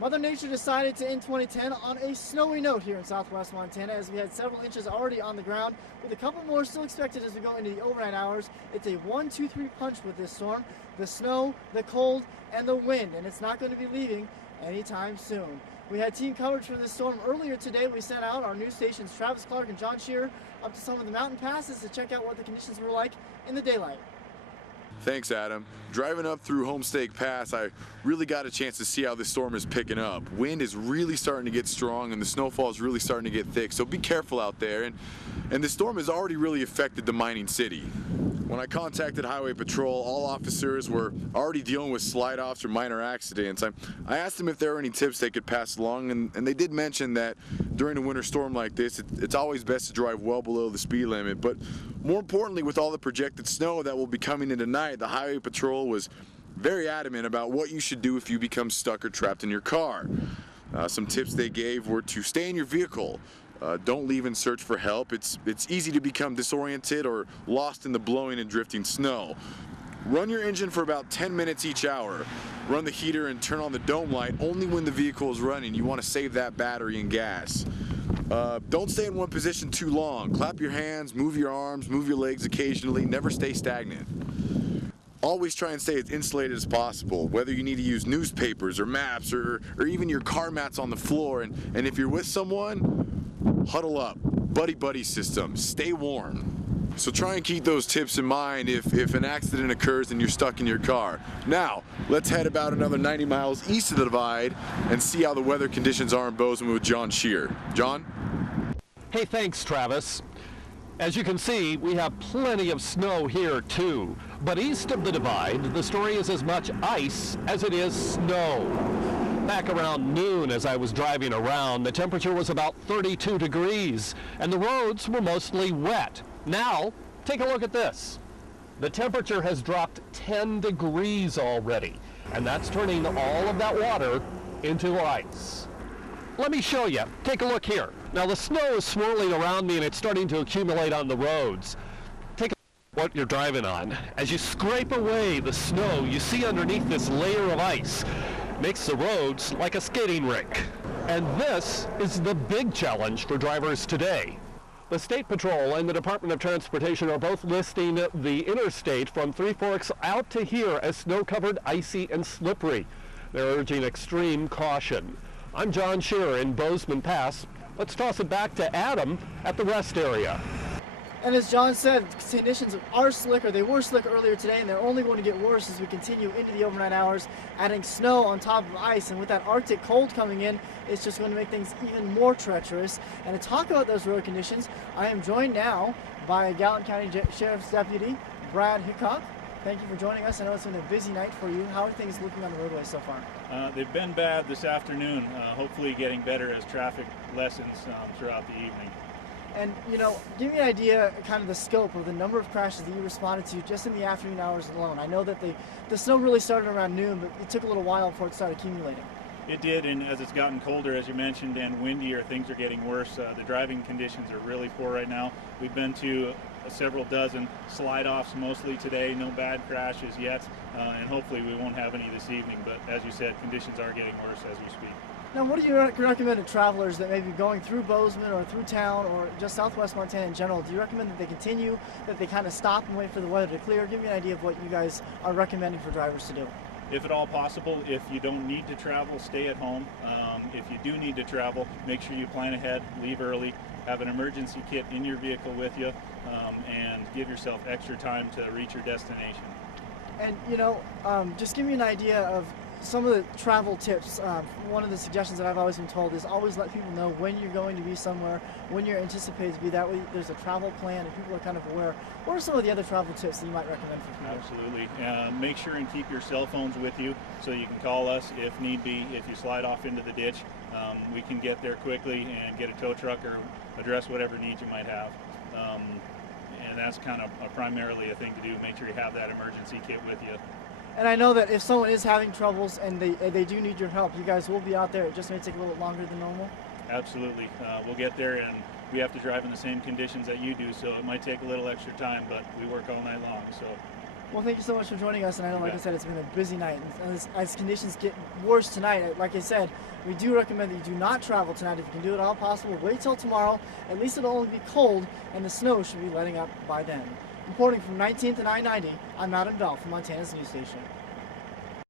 Mother Nature decided to end 2010 on a snowy note here in southwest Montana, as we had several inches already on the ground, with a couple more still expected as we go into the overnight hours. It's a 1-2-3 punch with this storm: the snow, the cold, and the wind, and it's not going to be leaving anytime soon. We had team coverage for this storm earlier today. We sent out our news stations Travis Clark and John Shearer up to some of the mountain passes to check out what the conditions were like in the daylight. Thanks, Adam. Driving up through Homestake Pass, I really got a chance to see how this storm is picking up. Wind is really starting to get strong and the snowfall is really starting to get thick, so be careful out there. And the storm has already really affected the mining city. When I contacted Highway Patrol, all officers were already dealing with slide-offs or minor accidents. I asked them if there were any tips they could pass along, and they did mention that during a winter storm like this, it's always best to drive well below the speed limit. But more importantly, with all the projected snow that will be coming in tonight, the Highway Patrol was very adamant about what you should do if you become stuck or trapped in your car. Some tips they gave were to stay in your vehicle. Don't leave and search for help. It's easy to become disoriented or lost in the blowing and drifting snow. Run your engine for about 10 minutes each hour. Run the heater and turn on the dome light only when the vehicle is running. You want to save that battery and gas. Don't stay in one position too long. Clap your hands, move your arms, move your legs occasionally. Never stay stagnant. Always try and stay as insulated as possible, whether you need to use newspapers or maps or even your car mats on the floor. And if you're with someone, huddle up. Buddy-buddy system. Stay warm. So try and keep those tips in mind if an accident occurs and you're stuck in your car. Now, let's head about another 90 miles east of the divide and see how the weather conditions are in Bozeman with John Shearer. John? Hey, thanks, Travis. As you can see, we have plenty of snow here too. But east of the divide, the story is as much ice as it is snow. Back around noon as I was driving around, the temperature was about 32 degrees and the roads were mostly wet. Now, take a look at this. The temperature has dropped 10 degrees already, and that's turning all of that water into ice. Let me show you. Take a look here. Now the snow is swirling around me and it's starting to accumulate on the roads. Take a look at what you're driving on. As you scrape away the snow, you see underneath this layer of ice makes the roads like a skating rink. And this is the big challenge for drivers today. The State Patrol and the Department of Transportation are both listing the interstate from Three Forks out to here as snow-covered, icy, and slippery. They're urging extreme caution. I'm John Shearer in Bozeman Pass. Let's toss it back to Adam at the rest area. And as John said, conditions are slicker. They were slick earlier today, and they're only going to get worse as we continue into the overnight hours, adding snow on top of ice. And with that Arctic cold coming in, it's just going to make things even more treacherous. And to talk about those road conditions, I am joined now by Gallatin County Sheriff's Deputy Brad Hickok. Thank you for joining us. I know it's been a busy night for you. How are things looking on the roadway so far? They've been bad this afternoon, hopefully getting better as traffic lessens throughout the evening. And, you know, give me an idea, kind of the scope of the number of crashes that you responded to just in the afternoon hours alone. I know that the snow really started around noon, but it took a little while before it started accumulating. It did, and as it's gotten colder, as you mentioned, and windier, things are getting worse. The driving conditions are really poor right now. We've been to several dozen slide-offs mostly today, no bad crashes yet, and hopefully we won't have any this evening, but as you said, conditions are getting worse as we speak. Now, what do you recommend to travelers that may be going through Bozeman or through town or just southwest Montana in general? Do you recommend that they continue, that they kind of stop and wait for the weather to clear? Give me an idea of what you guys are recommending for drivers to do. If at all possible, if you don't need to travel, stay at home. If you do need to travel, make sure you plan ahead, leave early, have an emergency kit in your vehicle with you, and give yourself extra time to reach your destination. And, you know, just give me an idea of some of the travel tips. One of the suggestions that I've always been told is always let people know when you're going to be somewhere, when you're anticipated to be. That way there's a travel plan and people are kind of aware. What are some of the other travel tips that you might recommend for people? Absolutely. Make sure and keep your cell phones with you so you can call us if need be. If you slide off into the ditch, we can get there quickly and get a tow truck or address whatever needs you might have. And that's kind of primarily a thing to do. Make sure you have that emergency kit with you. And I know that if someone is having troubles and they do need your help, you guys will be out there. It just may take a little longer than normal. Absolutely. We'll get there, and we have to drive in the same conditions that you do, so it might take a little extra time, but we work all night long. So Well, thank you so much for joining us. And I know, like I said, it's been a busy night. And as conditions get worse tonight, like I said, we do recommend that you do not travel tonight. If you can do it all possible, wait till tomorrow. At least it'll only be cold, and the snow should be letting up by then. Reporting from 19th and I-90, I'm Adam Bell from Montana's News Station.